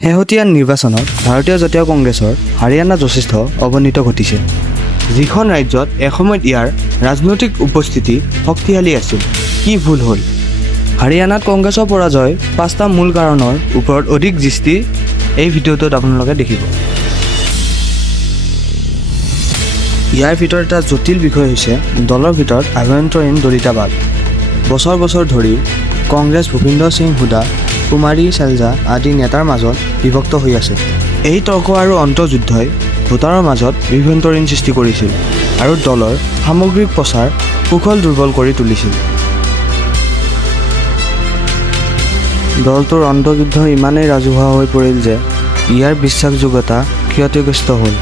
শেহতীয়া নিৰ্বাচনত ভাৰতীয় জাতীয় কংগ্ৰেছৰ হাৰিয়ানা যথেষ্ট অৱনতি ঘটিছে, যিখন ৰাজ্যত এসময়ত ইয়াৰ ৰাজনৈতিক উপস্থিতি শক্তিশালী আছিল। কি ভুল হ'ল? হাৰিয়ানাত কংগ্ৰেছৰ পৰাজয় 5টা মূল কাৰণৰ ওপৰত অধিক দৃষ্টি এই ভিডিঅ'টোত আপোনালোকে দেখিব। ইয়াৰ ভিতৰত এটা জটিল বিষয় হৈছে দলৰ ভিতৰত আভ্যন্তৰীণ দলিতাবাদ। বছৰ বছৰ ধৰি কংগ্ৰেছ ভূপিন্দৰ সিং হুডা, কুমাৰী চেলজা আদি নেতাৰ মাজত বিভক্ত হৈ আছে। এই তৰ্ক আৰু অন্তৰ্যুদ্ধই ভোটাৰৰ মাজত বিভ্ৰান্তিৰ সৃষ্টি কৰিছিল আৰু দলৰ সামগ্ৰিক প্ৰচাৰ কুশল দুৰ্বল কৰি তুলিছিল। দলটোৰ অন্তৰ্যুদ্ধ ইমানেই ৰাজহুৱা হৈ পৰিল যে ইয়াৰ বিশ্বাসযোগ্যতা ক্ষতিগ্ৰস্ত হ'ল।